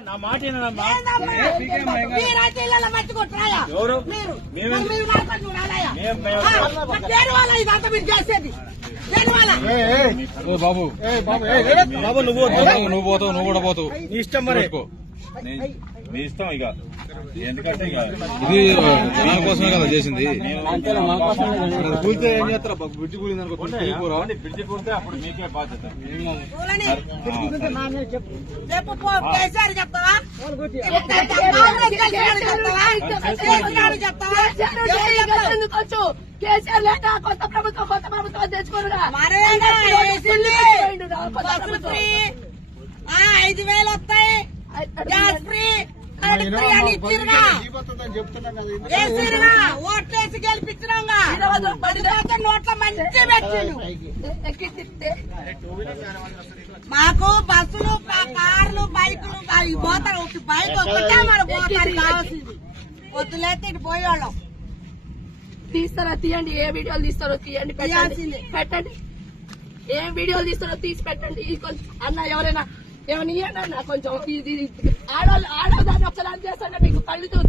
నా మాట ఎవరు? బాబు. బాబు నువ్వు నువ్వు పోతావు నువ్వు కూడా పోతావు. నీ ఇష్టం మరి. నీ- మీ ఇష్టం ఇక. ఇది జనాల కోసమే కదా చేసింది కూలితే ఏం చేస్తారా బ్రిడ్జి కూలింది అనుకో కూలిపోరా బ్రిడ్జి కూడితే అప్పుడు మీకే బాధ్యత కేసీఆర్ లేక కొత్త ప్రభుత్వం కొత్త ప్రభుత్వం తెచ్చుకోరుగా ఐదు వేలు వస్తాయి ఓట్లేసి గెలిపించినాగా. నోట్ల మంచి పెట్టిండు. మాకు బస్సులు కార్లు బైకులు పోతారు ఒక బైక్ ఒక్కటే మన పోతారు కావాల్సింది. పొద్దులేస్తే ఇటు పోయేవాళ్ళం. తీస్తారా తీయండి. ఏ వీడియోలు తీస్తారో తీయండి పెట్టండి. తీయాల్సిందే. పెట్టండి. ఏం వీడియోలు తీస్తారో తీసి పెట్టండి. ఇది కొంచెం అన్న ఎవరైనా ఏమైనా ఇవ్వండి అన్న. కొంచెం ఇది ఆడవాళ్ళు ఆడవాళ్ళు దాన్ని ఒకసారి మీకు కళ్ళు చూ-